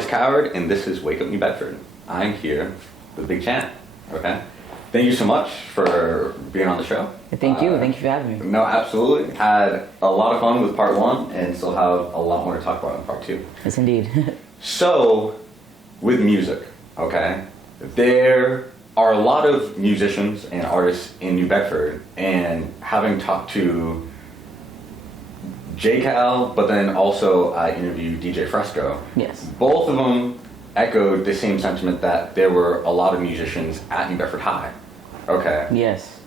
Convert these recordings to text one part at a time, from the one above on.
is Coward, and this is Wake Up New Bedford. I'm here with Big Chan. Okay. Thank you so much for being on the show. Thank you. Thank you for having me. No, absolutely. Had a lot of fun with part one, and still have a lot more to talk about in part two. Yes, indeed. So, with music, okay, there are a lot of musicians and artists in New Bedford, and having talked to J-Cal, but then also I interviewed DJ Fresco. Yes. Both of them echoed the same sentiment that there were a lot of musicians at New Bedford High. Okay. Yes.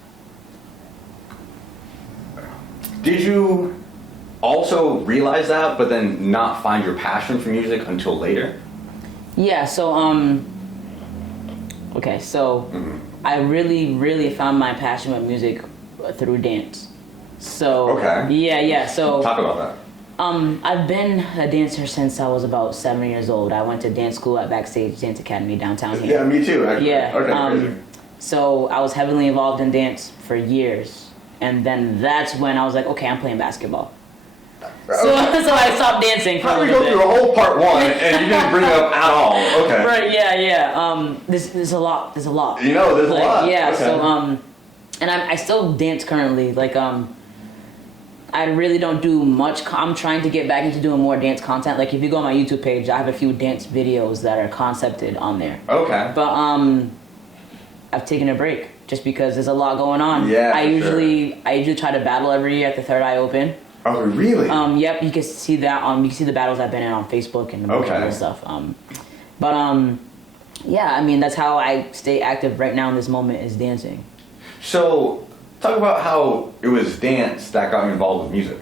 Did you also realize that, but then not find your passion for music until later? Yeah, so, okay, so I really found my passion with music through dance. So, Okay. Yeah, so. Talk about that. I've been a dancer since I was about 7 years old. I went to dance school at Backstage Dance Academy downtown here. Yeah, me too, actually. Yeah. Okay, crazy. So I was heavily involved in dance for years. And then that's when I was like, okay, I'm playing basketball. So I stopped dancing for How a do we little go bit. through a whole part one and you didn't bring it up at all? Okay. Right, yeah. There's a lot. You know, there's a lot. Yeah, Okay. so, and I still dance currently. Like, I really don't do much. I'm trying to get back into doing more dance content. Like, if you go on my YouTube page, I have a few dance videos that are concepted on there. Okay. But, I've taken a break just because there's a lot going on. Yeah, I for usually try to battle every year at the Third Eye Open. Oh, really? Yep, you can see that you can see the battles I've been in on Facebook and Okay. stuff. Yeah, I mean, that's how I stay active right now in this moment, is dancing. So, talk about how it was dance that got you involved with music.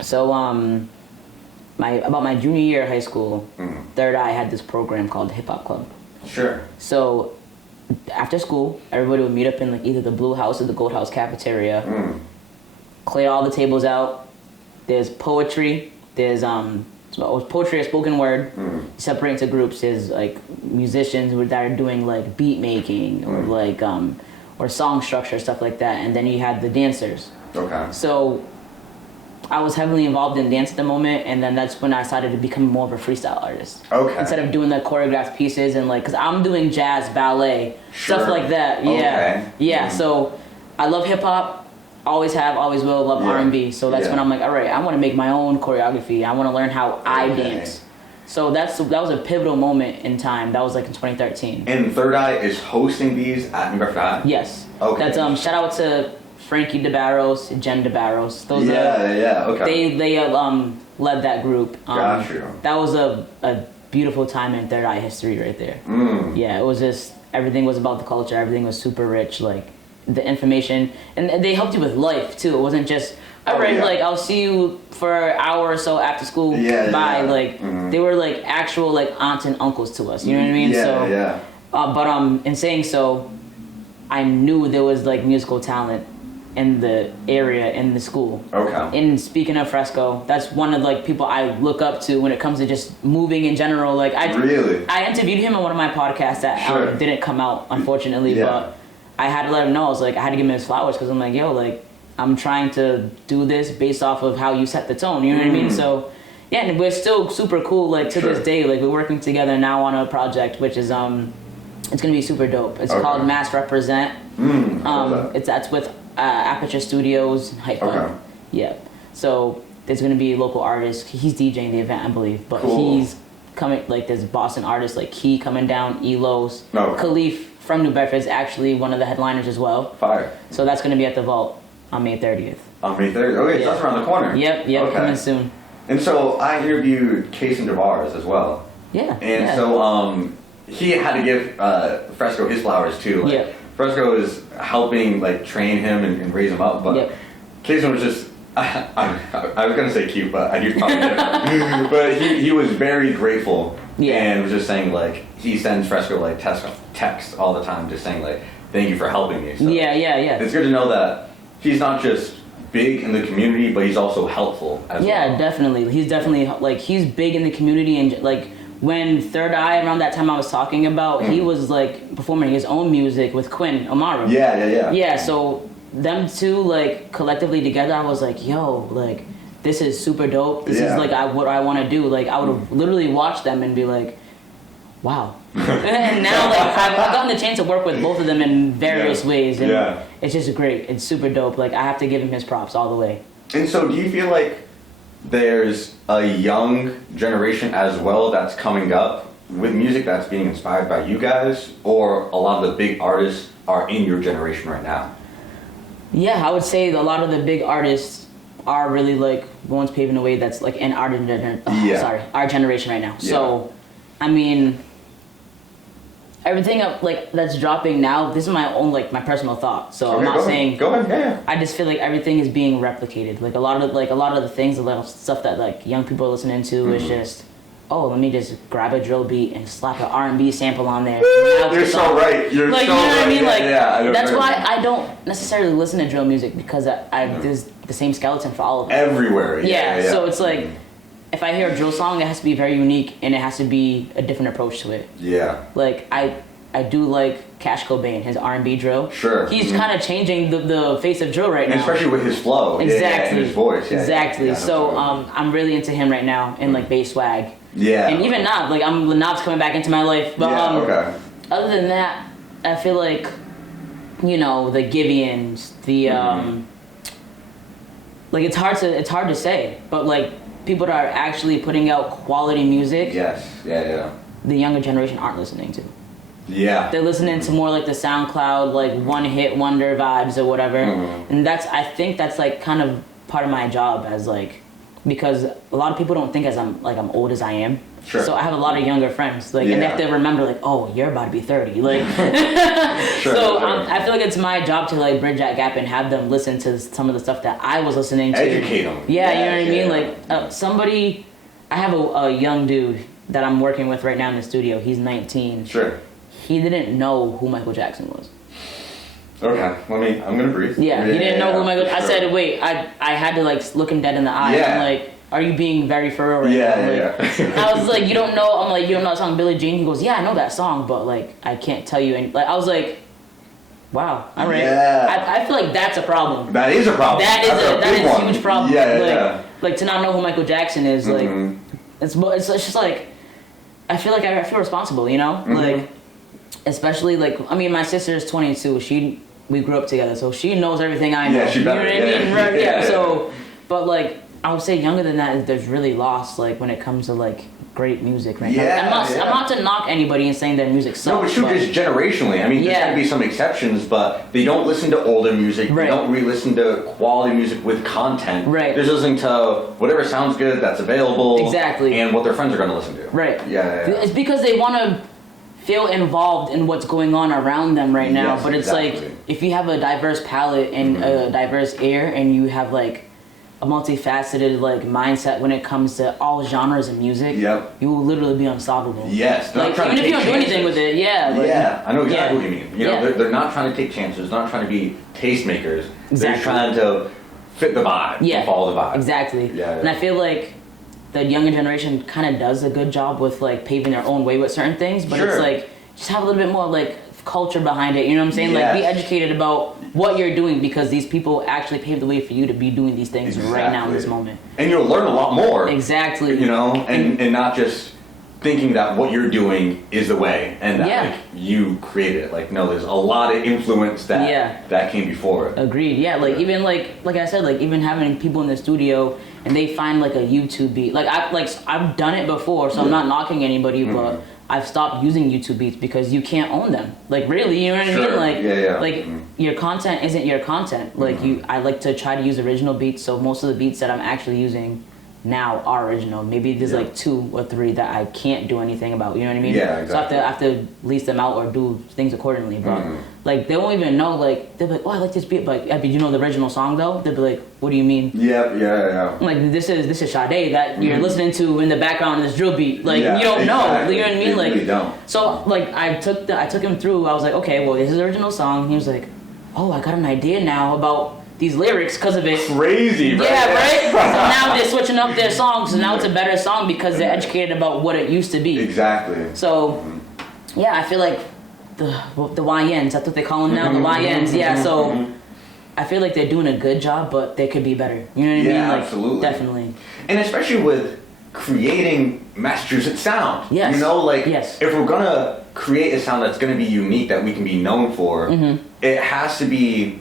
So, about my junior year of high school, Third Eye had this program called Hip Hop Club. Sure. So, after school, everybody would meet up in like either the Blue House or the Gold House cafeteria, clear all the tables out. There's poetry. There's poetry or spoken word. Separate into groups. There's like musicians that are doing like beat making or like or song structure, stuff like that. And then you had the dancers. Okay. So I was heavily involved in dance at the moment, and then that's when I started to become more of a freestyle artist. Okay. Instead of doing the choreographed pieces and like, cause I'm doing jazz, ballet, Sure. stuff like that. Yeah. Okay. Yeah. So I love hip hop. Always have, always will. Love Yeah. R&B. So that's Yeah. when I'm like, all right, I want to make my own choreography. I want to learn how I Okay. dance. So that was a pivotal moment in time. That was like in 2013. And Third Eye is hosting these at New Bedford High? Yes. Okay. That's shout out to Frankie DeBarros, Jen DeBarros. Those Yeah, okay. they led that group. Got you. That was a beautiful time in Third Eye history right there. Yeah, it was just, everything was about the culture. Everything was super rich, like the information, and they helped you with life too. It wasn't just, all right, yeah. like I'll see you for an hour or so after school. Yeah, bye. yeah. Like they were like actual like aunts and uncles to us. You know what I mean? Yeah, so, yeah. But in saying so, I knew there was like musical talent in the area, in the school. Okay. And speaking of Fresco, that's one of like people I look up to when it comes to just moving in general. Like Really? I interviewed him on one of my podcasts that Sure. didn't come out, unfortunately. Yeah. But I had to let him know. I was like, I had to give him his flowers because I'm like, yo, like I'm trying to do this based off of how you set the tone. You know what I mean? So yeah, and we're still super cool. Like to Sure. this day, like we're working together now on a project which is it's gonna be super dope. It's Okay. called Mass Represent. That's with Aperture Studios and Hype Hub. Okay. Yeah. So there's gonna be local artists. He's DJing the event, I believe, but Cool. he's coming. Like there's Boston artists like Key coming down, Elos, Okay. Khalif from New Bedford is actually one of the headliners as well. Fire. So that's gonna be at the Vault on May 30th. On May 3rd? Okay, Yeah. so that's around the corner. Yep, Okay. coming soon. And so I interviewed Kason DeVars as well. Yeah. And yeah. so he had to give Fresco his flowers too. Like, Yeah. Fresco is helping like train him and raise him up, but Yep. Kason was just I was gonna say cute, but I do probably different. But he was very grateful. Yeah. And was just saying like he sends Fresco like texts all the time, just saying like thank you for helping me. So Yeah. it's good to know that he's not just big in the community, but he's also helpful as well. Yeah, definitely. He's definitely like he's big in the community, and like when Third Eye around that time I was talking about, he was like performing his own music with Quinn Amaro. Yeah. Yeah, so them two like collectively together, I was like, yo, like this is super dope. This Yeah. is like what I want to do. Like I would literally watch them and be like, wow. And now like I've gotten the chance to work with both of them in various ways, and it's just great. It's super dope. Like I have to give him his props all the way. And so do you feel like there's a young generation as well that's coming up with music that's being inspired by you guys, or a lot of the big artists are in your generation right now? Yeah, I would say a lot of the big artists are really like the ones paving the way that's like in our generation right now. So, I mean, everything like that's dropping now, this is my own like my personal thought. So I'm not saying go ahead. Yeah. I just feel like everything is being replicated. Like a lot of the things, a lot of stuff that like young people are listening to is just, oh, let me just grab a drill beat and slap an R&B sample on there. You're so right. You're like, so you know what right. I mean? Like that's know. why I don't necessarily listen to drill music, because there's the same skeleton for all of them. Everywhere. Yeah. So it's like, if I hear a drill song, it has to be very unique and it has to be a different approach to it. Yeah. Like I do like Cash Cobain, his R&B drill. Sure. He's kind of changing the face of drill right now. And especially with his flow. Exactly. And his voice. Exactly. So I'm really into him right now in like bass swag. Yeah. And even Nav, like Nav's coming back into my life. But okay. Other than that, I feel like, you know, the Givians, the like it's hard to say, but like people that are actually putting out quality music. Yes. Yeah. The younger generation aren't listening to. Yeah. They're listening to more like the SoundCloud, like one hit wonder vibes or whatever. And I think that's like kind of part of my job as like, because a lot of people don't think I'm old as I am. Sure. So I have a lot of younger friends, like, and they have to remember, like, oh, you're about to be 30, like. I feel like it's my job to like bridge that gap and have them listen to some of the stuff that I was listening to. Educate them. Yeah, you know what I mean. Like I have a young dude that I'm working with right now in the studio. He's 19. Sure. He didn't know who Michael Jackson was. Okay, I'm gonna breathe. Yeah, he didn't know who Michael. I said, wait, I had to like look him dead in the eye. Yeah. I'm like, are you being very for real right now? Like, I was like, you don't know. I'm like, you don't know that song Billie Jean? He goes, yeah, I know that song, but like, I can't tell you. And like, I was like, wow, all right. Yeah. I feel like that's a problem. That is a problem. That is a huge problem. Like to not know who Michael Jackson is, like, it's just like, I feel like I feel responsible, you know, like. Especially like, I mean, my sister is 22. We grew up together, so she knows everything I know. Yeah, she you know better. what I mean? Yeah. Right? Yeah. So, but like, I would say younger than that, there's really lost like when it comes to like great music right now. I'm not to knock anybody and saying their music sucks. No, it's true, just generationally. I mean, there's going to be some exceptions, but they don't listen to older music. Right. They don't really listen to quality music with content. Right. They're just listening to whatever sounds good that's available. Exactly. And what their friends are going to listen to. Right. Yeah. It's because they want to feel involved in what's going on around them right now. But it's like, if you have a diverse palette and a diverse ear, and you have like a multifaceted like mindset when it comes to all genres of music, you will literally be unstoppable. Yes. Like, even if you don't do anything with it, I know exactly what you mean. You know, they're not trying to take chances. They're not trying to be tastemakers. Exactly. They're trying to fit the vibe. And follow the vibe. Exactly. Yeah. And I feel like the younger generation kind of does a good job with like paving their own way with certain things, but it's like, just have a little bit more like culture behind it, you know what I'm saying? Like, be educated about what you're doing, because these people actually paved the way for you to be doing these things right now in this moment. And you'll learn a lot more. Exactly. You know, and not just thinking that what you're doing is the way and that like, you created it. Like, no, there's a lot of influence that came before it. Agreed. Yeah, like even like I said, like even having people in the studio and they find like a YouTube beat. I've done it before, so I'm not knocking anybody, but I've stopped using YouTube beats because you can't own them. Like, really, you know what I mean? Like, your content isn't your content. Like, I like to try to use original beats, so most of the beats that I'm actually using now are original. Maybe there's like 2 or 3 that I can't do anything about, you know what I mean? Yeah, exactly. So I have to lease them out or do things accordingly. But like, they won't even know, like, they'll be like, oh, I like this beat, but you know the original song though? They'll be like, what do you mean? Yeah. I'm like, this is Sade that you're listening to in the background of this drill beat. Like, you don't know, you know what I mean? They really don't. So like, I took him through. I was like, okay, well, this is the original song. He was like, oh, I got an idea now about these lyrics because of it. Crazy, right? Yeah, right? So now they're switching up their songs, so now it's a better song because they're educated about what it used to be. Exactly. So, yeah, I feel like the YNs, that's what they call them now, the YNs, so I feel like they're doing a good job, but they could be better. You know what I mean? Like, absolutely. Definitely. And especially with creating Massachusetts sound. Yes. You know, like Yes. if we're gonna create a sound that's gonna be unique that we can be known for, it has to be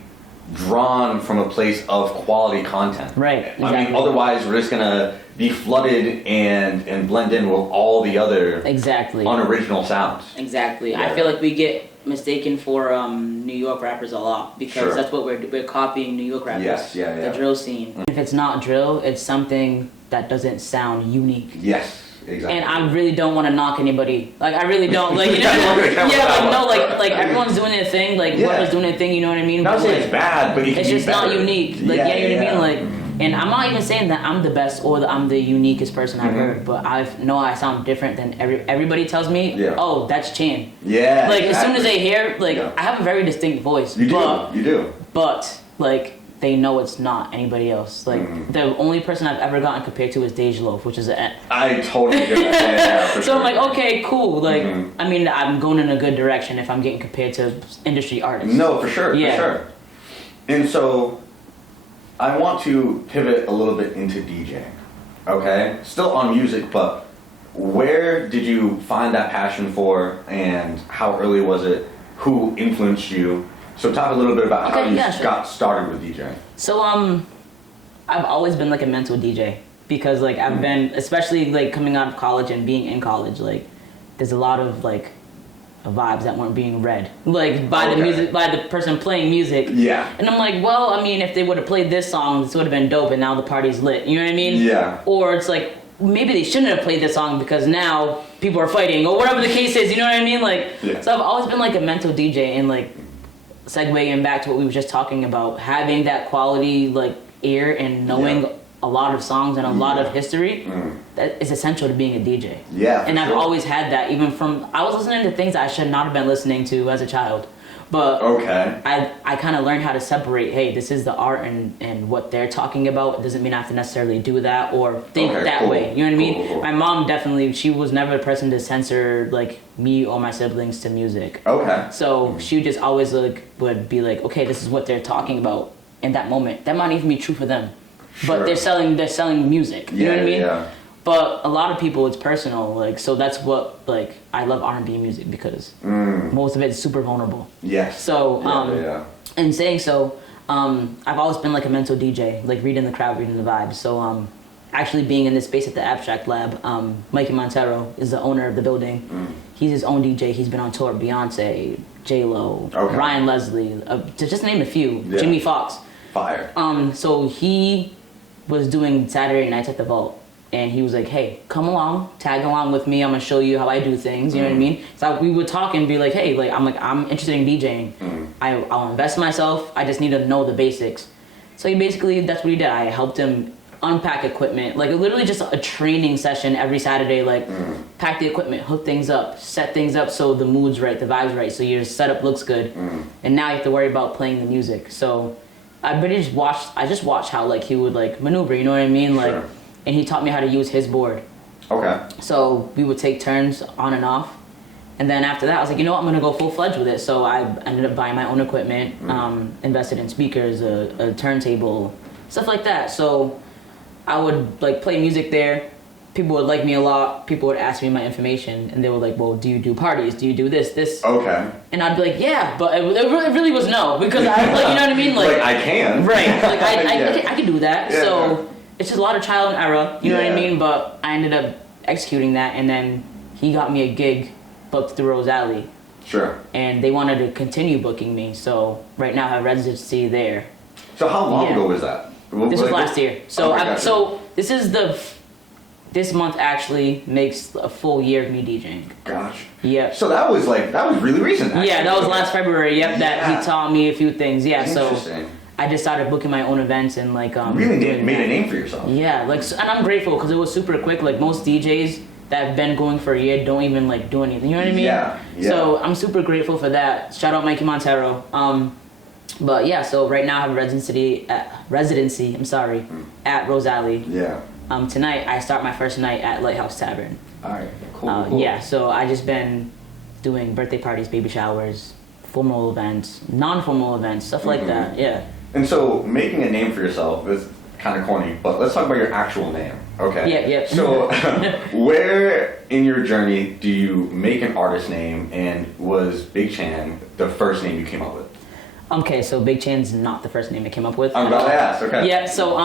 drawn from a place of quality content. Right, I mean, exactly. otherwise we're just gonna be flooded and blend in with all the other Exactly. unoriginal sounds. Exactly. Yeah. I feel like we get mistaken for New York rappers a lot because Sure. that's what we're copying New York rappers. Yes, yeah, yeah. The drill scene. If it's not drill, it's something that doesn't sound unique. Yes, exactly. And I really don't want to knock anybody. Like I really don't. Like you know, Yeah, yeah, like no, like everyone's doing their thing. Like Yeah. whoever's doing their thing, you know what I mean? Not But, saying like, it's bad, but it can it's be just not better. unique. Like yeah, you know what I mean? Like, and I'm not even saying that I'm the best or that I'm the uniquest person I've heard, but I know I sound different than everybody tells me. Yeah. Oh, that's Chan. Yeah. Like as soon exactly. as they hear, like Yeah. I have a very distinct voice. You do. But, You do. but like they know it's not anybody else. Like the only person I've ever gotten compared to is Dej Loaf, which is an. I totally get that. Yeah, for So sure. I'm like, okay, cool. Like, Mhm. I mean, I'm going in a good direction if I'm getting compared to industry artists. No, for sure, Yeah. for sure. And so, I want to pivot a little bit into DJing. Okay, still on music, but where did you find that passion for, and how early was it? Who influenced you? So talk a little bit about how Okay, you yeah, sure. got started with DJing. So I've always been like a mental DJ because like I've been, especially like coming out of college and being in college, like there's a lot of like vibes that weren't being read, like by the Okay. music, by the person playing music. Yeah. And I'm like, well, I mean, if they would have played this song, this would have been dope, and now the party's lit. You know what I mean? Yeah. Or it's like maybe they shouldn't have played this song because now people are fighting, or whatever the case is. You know what I mean? Like, Yeah. so I've always been like a mental DJ, and like segueing back to what we were just talking about, having that quality like ear and knowing Yeah. a lot of songs and a lot of Yeah. history, that is essential to being a DJ. Yeah, for And I've sure. always had that, even from I was listening to things I should not have been listening to as a child, but Okay. I kind of learned how to separate. Hey, this is the art and what they're talking about. It doesn't mean I have to necessarily do that or think Okay, that cool. way. You know what I mean? Cool, cool, cool. My mom definitely. She was never the person to censor like me or my siblings to music. Okay. So she just always like would be like, okay, this is what they're talking about in that moment. That might even be true for them, Sure. but they're selling music. You know what I mean? Yeah. But a lot of people, it's personal. Like so, that's what like I love R&B music because most of it is super vulnerable. Yes. So yeah. in saying so, I've always been like a mental DJ, like reading the crowd, reading the vibes. So actually being in this space at the Abstract Lab, Mikey Montero is the owner of the building. He's his own DJ. He's been on tour with Beyonce, J-Lo, Okay. Ryan Leslie, to just name a few, Yeah. Jimmy Fox. Fire. So he was doing Saturday nights at the Vault. And he was like, hey, come along, tag along with me. I'm gonna show you how I do things. You know what I mean? So we would talk and be like, hey, I'm interested in DJing. I'll invest in myself. I just need to know the basics. So he basically, that's what he did. I helped him unpack equipment, like literally just a training session every Saturday. Like pack the equipment, hook things up, set things up so the mood's right, the vibe's right, so your setup looks good. And now you have to worry about playing the music. So I just watched how like he would like maneuver. You know what I mean? Like. Sure. And he taught me how to use his board. Okay. So we would take turns on and off. And then after that, I was like, you know what, I'm gonna go full-fledged with it. So I ended up buying my own equipment, invested in speakers, a turntable, stuff like that. So I would like play music there. People would like me a lot. People would ask me my information, and they were like, well, do you do parties? Do you do this? Okay. And I'd be like, yeah, but it really was no, because I, like, you know what I mean? Like I can. Right. Like Yeah. I could do that. Yeah, So yeah. it's just a lot of trial and error. You know what I Yeah. mean? But I ended up executing that, and then he got me a gig booked through Rose Alley, Sure. and they wanted to continue booking me. So right now I have residency there. So how long Yeah. ago was that? This was last year. So Okay, gotcha. so this is this month actually makes a full year of me DJing. Gosh. Yep. So that was really recent. Actually. Yeah, that was Okay. last February. Yep, that Yeah. he taught me a few things. Yeah, so Interesting. I just started booking my own events and like Really doing made that. a name for yourself. Yeah, like, and I'm grateful because it was super quick. Like most DJs that have been going for a year don't even like do anything. You know what I mean? Yeah, yeah. So I'm super grateful for that. Shout out Mikey Montero. But yeah, so right now I have a residency. I'm sorry, at Rose Alley. Yeah. Tonight I start my first night at Lighthouse Tavern. All right. Cool. Cool. Yeah, so I just been doing birthday parties, baby showers, formal events, non-formal events, stuff like that. Yeah. And so making a name for yourself is kind of corny, but let's talk about your actual name. Okay. Yeah. So, where in your journey do you make an artist name, and was Big Chan the first name you came up with? Okay, so Big Chan's not the first name I came up with. I'm about to ask. Okay. Yeah, so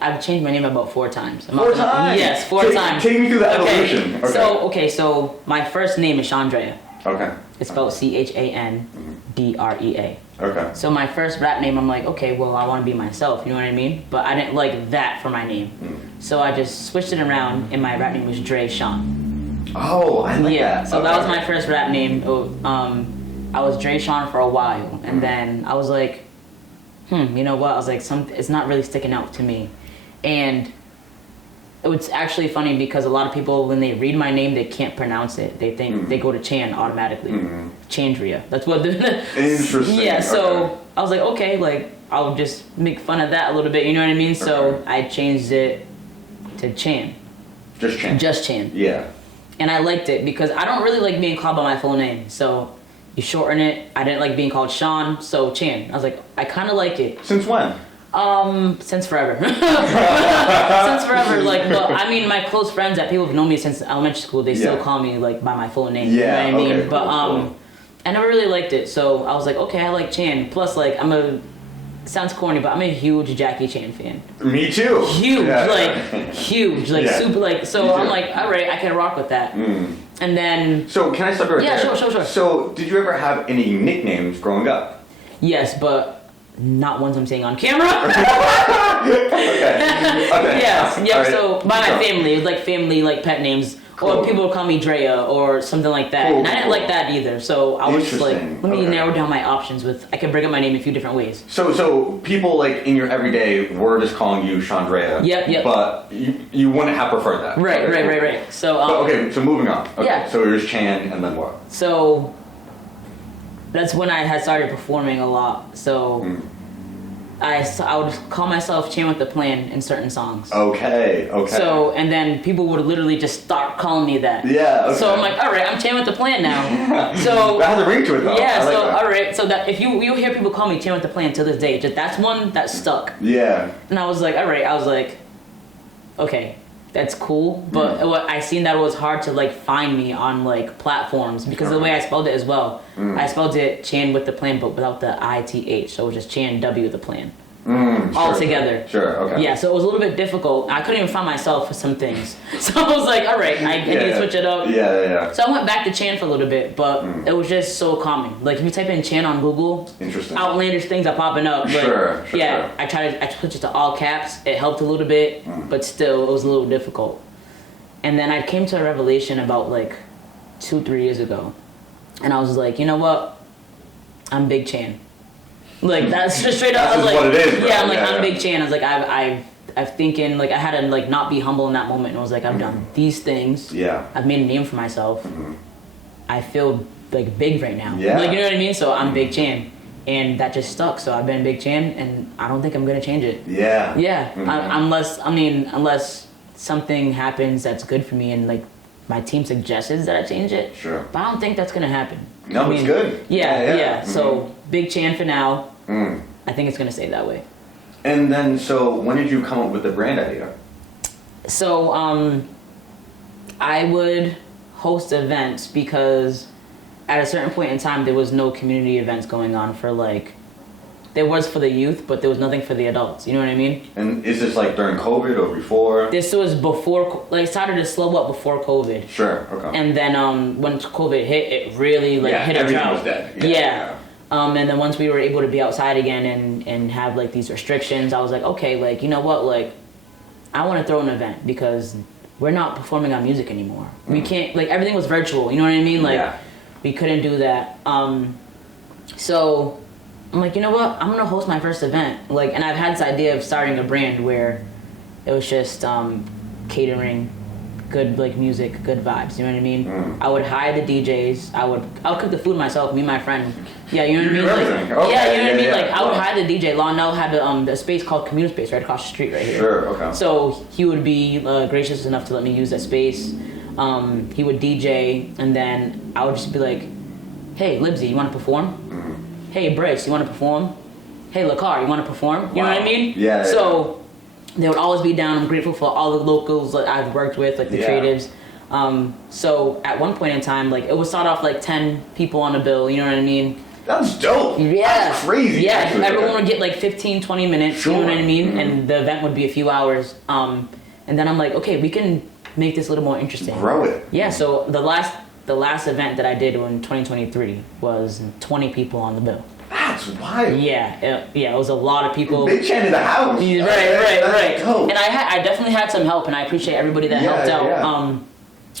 I've changed my name about 4 times. Four times? Yes, 4 times. Take me through the evolution. Okay. So my first name is Chandrea. Okay. It's spelled Chandrea. Okay. So my first rap name, I'm like, okay, well, I want to be myself, you know what I mean? But I didn't like that for my name. So I just switched it around, and my rap name was Dre Sean. Oh, I like that. So that was my first rap name. I was Dre Sean for a while, and then I was like, you know what? I was like, it's not really sticking out to me. And it was actually funny because a lot of people, when they read my name, they can't pronounce it. They think they go to Chan automatically. Chandria. That's what they're... Interesting. Yeah, so Okay. I was like, okay, like, I'll just make fun of that a little bit, you know what I mean? So I changed it to Chan. Just Chan. Just Chan. Yeah. And I liked it because I don't really like being called by my full name. So you shorten it. I didn't like being called Sean, so Chan. I was like, I kind of like it. Since when? Since forever. Since forever. Like, but I mean, my close friends that people have known me since elementary school, they still call me like by my full name. Yeah. You know what I mean? Okay, But cool. I never really liked it, so I was like, okay, I like Chan. Plus, like, sounds corny, but I'm a huge Jackie Chan fan. Me too. Huge, Yeah. huge, Yeah. super, like. Me So too. I'm like, all right, I can rock with that. And then, So can I stop you right Yeah, there? sure. So did you ever have any nicknames growing up? yes, but not ones I'm saying on camera. Okay. Yes, yeah. All right. So by my Sure. family, like family, like pet names, Cool. or people would call me Drea or something like that, Cool, and I didn't cool. like that either. So I was just like, Interesting. let me Okay. narrow down my options with. I can bring up my name a few different ways. So people like in your everyday were just calling you Chandrea. Yep. But you wouldn't have preferred that. Right. Okay, cool. So But, okay, so moving on. Okay, Yeah. so it was Chan, and then what? So that's when I had started performing a lot. So I would call myself Chan with the Plan in certain songs. Okay. So, and then people would literally just start calling me that. Yeah, okay. So I'm like, all right, I'm Chan with the Plan now. So that has a ring to it though. yeah. I like So that. all right. So that if you hear people call me Chan with the Plan to this day, just that's one that stuck. Yeah. And I was like, all right. I was like, okay, that's cool. But what I seen that it was hard to like find me on like platforms because of the way I spelled it as well. I spelled it Chan with the Plan, but without the ITH. So it was just Chan W the Plan. All together. Sure. Okay. Yeah, so it was a little bit difficult. I couldn't even find myself for some things. So I was like, all right, I need to switch it up. Yeah. So I went back to Chan for a little bit, but it was just so common. Like if you type in Chan on Google, Interesting. outlandish things are popping up. But Sure, yeah, sure. I switched it to all caps. It helped a little bit, but still it was a little difficult. And then I came to a revelation about like 2-3 years ago. And I was like, you know what? I'm Big Chan. Like that's just straight up. I was That's like, what it is, bro. yeah, I'm like, Yeah, I'm yeah. Big Chan. I was like, I've thinking like I had to like not be humble in that moment. And I was like, I've done these things. Yeah. I've made a name for myself. I feel like big right now. Yeah. Like you know what I mean? So I'm Big Chan, and that just stuck. So I've been Big Chan, and I don't think I'm gonna change it. Yeah. Yeah. Unless something happens that's good for me, and like my team suggests that I change it. Sure. But I don't think that's gonna happen. No, it's good. Yeah. So Big Chan for now. I think it's gonna stay that way. And then, so when did you come up with the brand idea? So I would host events because at a certain point in time there was no community events going on for like there was for the youth, but there was nothing for the adults. You know what I mean? And is this like during COVID or before? This was before, like, it started to slow up before COVID. Sure. Okay. And then when COVID hit, it really like hit a everything drought. was dead. Yeah. And then once we were able to be outside again and have like these restrictions, I was like, okay, like you know what, like I want to throw an event because we're not performing our music anymore. We can't, like everything was virtual. You know what I mean? Like we couldn't do that. So I'm like, you know what? I'm gonna host my first event. Like, and I've had this idea of starting a brand where it was just catering, good like music, good vibes. You know what I mean? I would hire the DJs. I would cook the food myself. Me and my friend. Yeah, you know what I mean? Like, Okay, yeah, you know what I mean? yeah. Like I would hire the DJ. Lionel had a space called Community Space right across the street right here. Sure. Okay. So he would be gracious enough to let me use that space. He would DJ, and then I would just be like, "Hey, Libsy, you want to perform? Hey, Bryce, you want to perform? Hey, Lakar, you want to perform?" You know what I mean? Yeah. So They would always be down. I'm grateful for all the locals that I've worked with, like the creatives. So at one point in time, like it would start off like 10 people on a bill, you know what I mean? That's dope. Yeah. That's crazy. Yeah, actually. everyone would get like 15, 20 minutes, Sure. you know what I mean? And the event would be a few hours. And then I'm like, okay, we can make this a little more interesting. Grow it. Yeah, so the last event that I did in 2023 was 20 people on the bill. That's wild. Yeah, it was a lot of people. Big chain in the house. Yeah, right. Dope. And I definitely had some help, and I appreciate everybody that helped out. Yeah.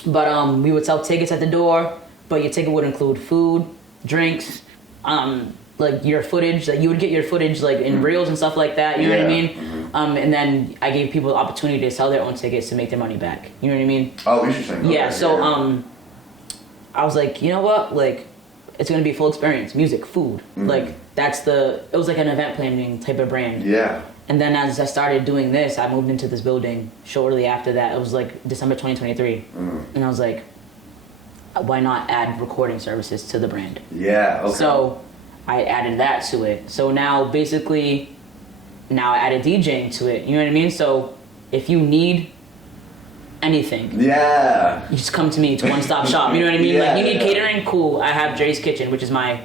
But we would sell tickets at the door, but your ticket would include food, drinks, like your footage. Like you would get your footage like in reels and stuff like that. You know what I mean? And then I gave people the opportunity to sell their own tickets to make their money back. You know what I mean? Oh, interesting. Okay, Yeah. So I was like, you know what, like. It's gonna be a full experience, music, food. Like it was like an event planning type of brand. Yeah. And then as I started doing this, I moved into this building shortly after that. It was like December 2023. And I was like, why not add recording services to the brand? Yeah, okay. So I added that to it. So now basically, I added DJing to it. You know what I mean? So if you need anything, Yeah. you just come to me to One Stop Shop. You know what I mean? Yeah, Like you need yeah. catering, cool. I have Dre's Kitchen, which is my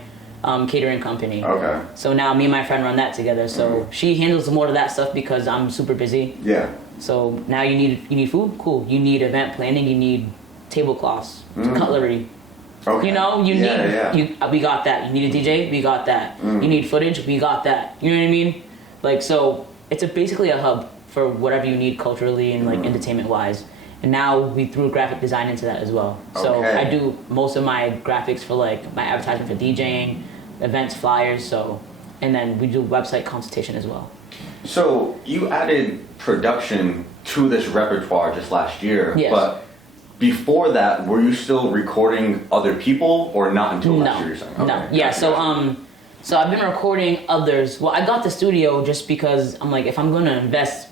catering company. Okay. So now me and my friend run that together. So she handles more of that stuff because I'm super busy. Yeah. So now you need food, cool. You need event planning. You need tablecloths, cutlery. Okay. You know, Yeah. we got that. You need a DJ, we got that. You need footage, we got that. You know what I mean? Like so, it's basically a hub for whatever you need culturally and like entertainment wise. And now we threw graphic design into that as well. So Okay. I do most of my graphics for like my advertisement for DJing, events, flyers. So, and then we do website consultation as well. So you added production to this repertoire just last year, Yes. but before that, were you still recording other people or not until last year? You're saying? No. Okay. Yeah. Gotcha, So gotcha. so I've been recording others. Well, I got the studio just because I'm like, if I'm gonna invest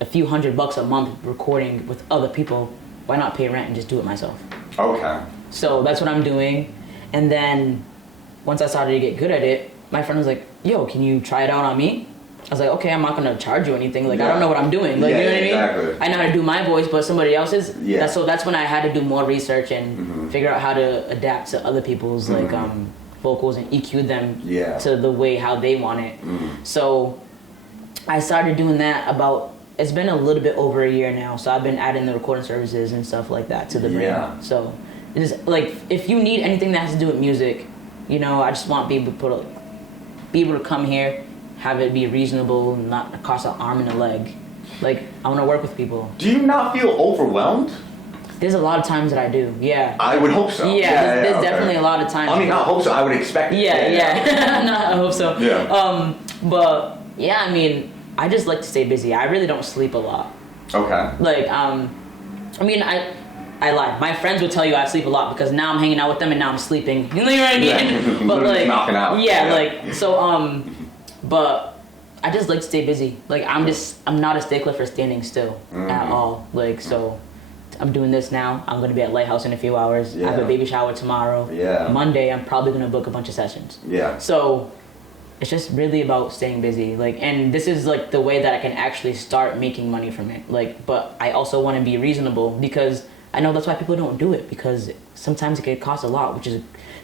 a few $100 a month recording with other people, why not pay rent and just do it myself? Okay. So that's what I'm doing. And then once I started to get good at it, my friend was like, yo, can you try it out on me? I was like, okay, I'm not gonna charge you anything. Like, I don't know what I'm doing. Like, Yeah, you know what I mean? exactly. I know how to do my voice, but somebody else's. Yeah. So that's when I had to do more research and figure out how to adapt to other people's like vocals and EQ them Yeah. to the way how they want it. So I started doing that it's been a little bit over a year now. So I've been adding the recording services and stuff like that to the brand. Yeah. So it is like, if you need anything that has to do with music, you know, I just want people to be able to come here, have it be reasonable, not cost an arm and a leg. Like, I want to work with people. Do you not feel overwhelmed? There's a lot of times that I do, yeah. I would hope so. Yeah, there's okay. definitely a lot of times. I mean, not hope so. I would expect it. Yeah. No, I hope so. Yeah. But yeah, I mean, I just like to stay busy. I really don't sleep a lot. Okay. Like, I mean, I lie. My friends would tell you I sleep a lot because now I'm hanging out with them and now I'm sleeping. You know what I mean? Yeah. But like, knocking out. yeah, like so. But I just like to stay busy. Like I'm not a stickler for standing still at all. Like so, I'm doing this now. I'm gonna be at Lighthouse in a few hours. I have a Yeah. baby shower tomorrow. Yeah. Monday, I'm probably gonna book a bunch of sessions. Yeah. So it's just really about staying busy. Like, and this is like the way that I can actually start making money from it. Like, but I also want to be reasonable because I know that's why people don't do it, because sometimes it can cost a lot, which is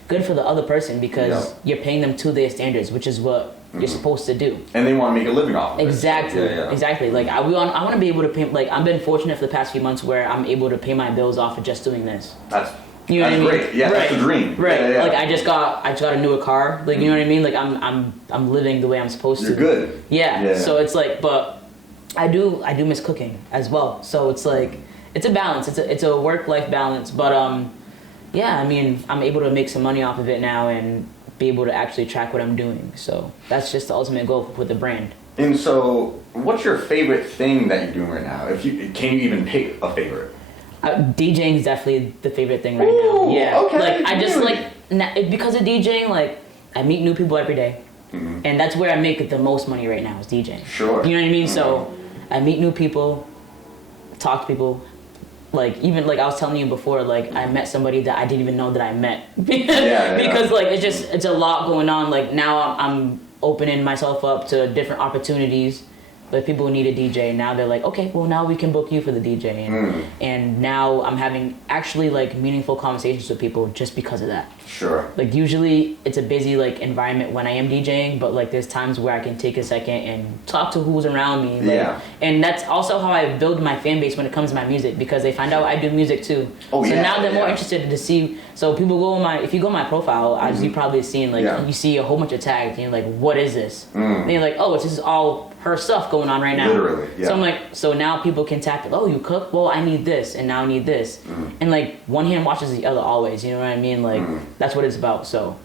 good for the other person because you're paying them to their standards, which is what you're supposed to do. And they want to make a living off of Exactly. it. Yeah. Exactly. Like I want to be able to pay. Like I've been fortunate for the past few months where I'm able to pay my bills off of just doing this. That's You know what I mean? great. Yeah, that's the dream. Right. Yeah. Like I just got a newer car. Like you know what I mean? Like I'm living the way I'm supposed You're to. good. Yeah. So it's like, but I do miss cooking as well. So it's like it's a balance. It's a work-life balance. But yeah. I mean, I'm able to make some money off of it now and be able to actually track what I'm doing. So that's just the ultimate goal with the brand. And so, what's your favorite thing that you're doing right now? Can you even pick a favorite? DJing is definitely the favorite thing right now. Ooh, Yeah. okay, Like I just really? because of DJing, like I meet new people every day. And that's where I make the most money right now is DJing. Sure. You know what I mean? So I meet new people, talk to people. Like even like I was telling you before, like I met somebody that I didn't even know that I met. Because like it's a lot going on. Like now I'm opening myself up to different opportunities but people need a DJ, and now they're like, okay, well now we can book you for the DJ, and now I'm having actually like meaningful conversations with people just because of that. Sure. Like usually it's a busy like environment when I am DJing, but like there's times where I can take a second and talk to who's around me. Like, yeah. And that's also how I build my fan base when it comes to my music, because they find out I do music too. Oh, so yeah, now they're more interested to see. So people go on if you go on my profile, as you probably seen, like you see a whole bunch of tags, and you're like, what is this? And you're like, oh, this is all her stuff going on right now. Literally, yeah. So I'm like, so now people can tap it. Oh, you cook? Well, I need this, and now I need this. And like one hand washes the other always. You know what I mean? Like that's what it's about. So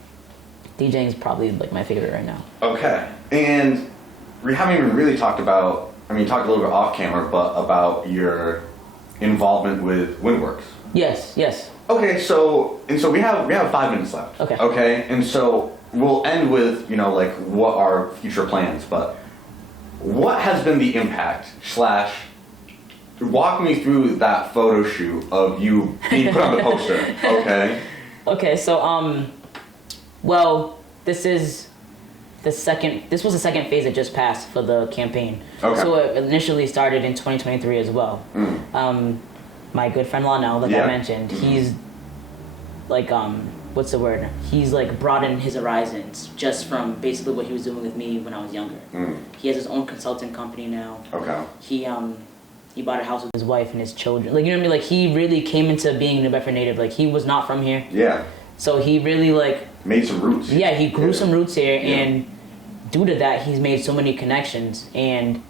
DJing is probably like my favorite right now. Okay, and we haven't even really talked about. I mean, you talked a little bit off camera, but about your involvement with Windworks. Yes. Okay, so we have 5 minutes left. Okay. Okay, and so we'll end with like what are future plans, but what has been the impact / walk me through that photo shoot of you being put on the poster. Okay. Okay, so well, this was the second phase that just passed for the campaign. Okay. So it initially started in 2023 as well. My good friend Lionel, like I mentioned, he's like what's the word? He's like broadened his horizons just from basically what he was doing with me when I was younger. He has his own consulting company now. Okay. He bought a house with his wife and his children. Like, you know what I mean? Like, he really came into being a New Bedford native. Like, he was not from here. Yeah. So he really like made some roots. Yeah, he grew some roots here, and due to that, he's made so many connections. And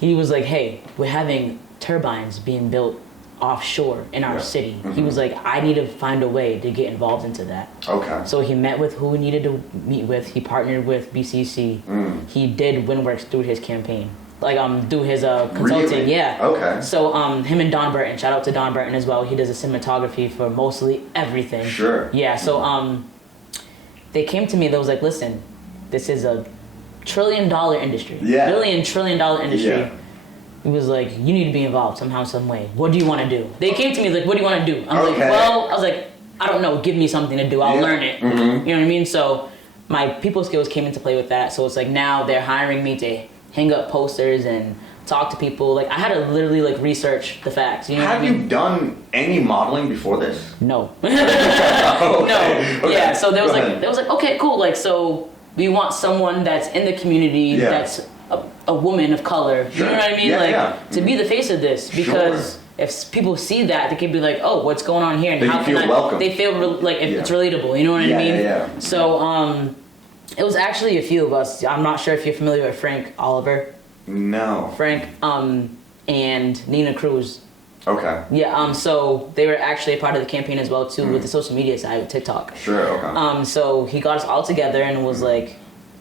he was like, "Hey, we're having turbines being built offshore in our city." He was like, "I need to find a way to get involved into that." Okay. So he met with who he needed to meet with. He partnered with BCC. He did Windworks through his campaign, like through his consulting. Really? Yeah. Okay. So him and Don Burton. Shout out to Don Burton as well. He does the cinematography for mostly everything. Sure. Yeah. So they came to me. They was like, "Listen, this is a $1 trillion industry. Yeah. $1 trillion industry." Yeah. He was like, "You need to be involved somehow, some way. What do you want to do?" They came to me like, "What do you want to do?" I'm like, "Well," I was like, "I don't know. Give me something to do. I'll learn it." You know what I mean? So my people skills came into play with that. So it's like now they're hiring me to hang up posters and talk to people. Like I had to literally like research the facts. You know what I mean? Have you done any modeling before this? No. Okay. No. Okay. Yeah. So Go ahead. there was like, okay, cool. Like, so we want someone that's in the community that's a woman of color. Sure. You know what I mean? Yeah, to be the face of this, because if people see that, they can be like, "Oh, what's going on here?" And They how feel can welcome. They feel like it's relatable. You know what I mean? Yeah. So it was actually a few of us. I'm not sure if you're familiar with Frank Oliver. No. Frank and Nina Cruz. Okay. Yeah. So they were actually a part of the campaign as well too, with the social media side with TikTok. Sure. Okay. So he got us all together and was like,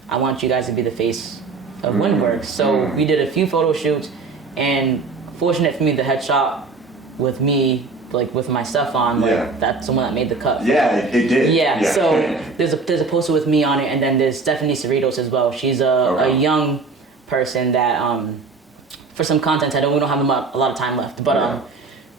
"I want you guys to be the face of Windworks." So we did a few photo shoots, and fortunate for me, the headshot with me, like with my stuff on, like that's the one that made the cut. Yeah, it did. Yeah. So there's a poster with me on it, and then there's Stephanie Cerritos as well. She's a young person that for some content, we don't have a lot of time left, but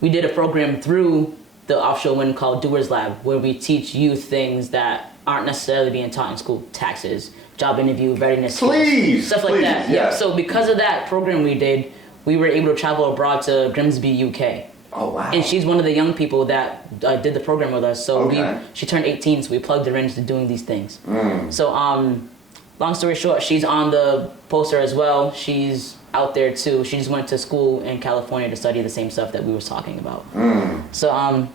we did a program through the offshore wind called Doers Lab, where we teach youth things that aren't necessarily being taught in school: taxes, job interview, readiness skills, stuff like that. Yeah. So because of that program we did, we were able to travel abroad to Grimsby, UK. Oh wow. And she's one of the young people that did the program with us. So she turned 18, so we plugged her into doing these things. So long story short, she's on the poster as well. She's out there too. She just went to school in California to study the same stuff that we was talking about. So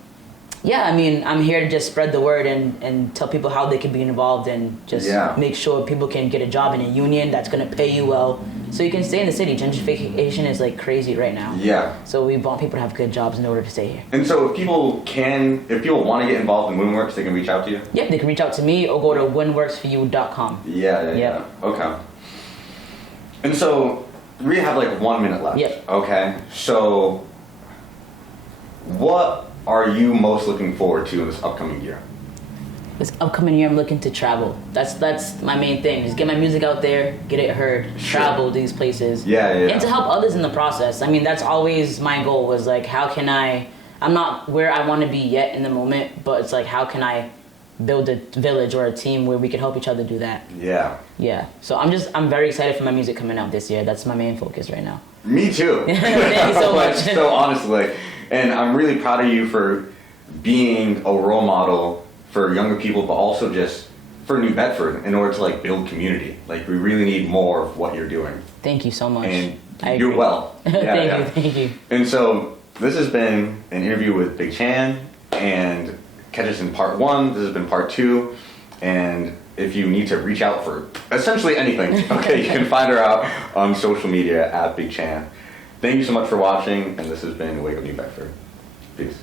yeah, I mean, I'm here to just spread the word and tell people how they can be involved, and just make sure people can get a job in a union that's going to pay you well, so you can stay in the city. Gentrification is like crazy right now. Yeah. So we want people to have good jobs in order to stay here. And so if people want to get involved in Windworks, they can reach out to you? Yeah, they can reach out to me or go to windworksforyou.com. Yeah. Okay. And so we have like 1 minute left. Yep. Okay. So what are you most looking forward to in this upcoming year? This upcoming year, I'm looking to travel. That's my main thing. Just get my music out there, get it heard, travel these places. Yeah. And to help others in the process. I mean, that's always my goal, was like, how can I'm not where I want to be yet in the moment, but it's like, how can I build a village or a team where we could help each other do that. Yeah. Yeah. So I'm very excited for my music coming out this year. That's my main focus right now. Me too. Thank you so Like, much. so honestly, and I'm really proud of you for being a role model for younger people, but also just for New Bedford in order to like build community. Like we really need more of what you're doing. Thank you so much. And I you do it agree. well. Yeah, Thank you. And so this has been an interview with Big Chan, and catch us in part 1. This has been part 2, and if you need to reach out for essentially anything, okay, you can find her out on social media at Big Chan. Thank you so much for watching, and this has been Wake Up New Bedford. Peace.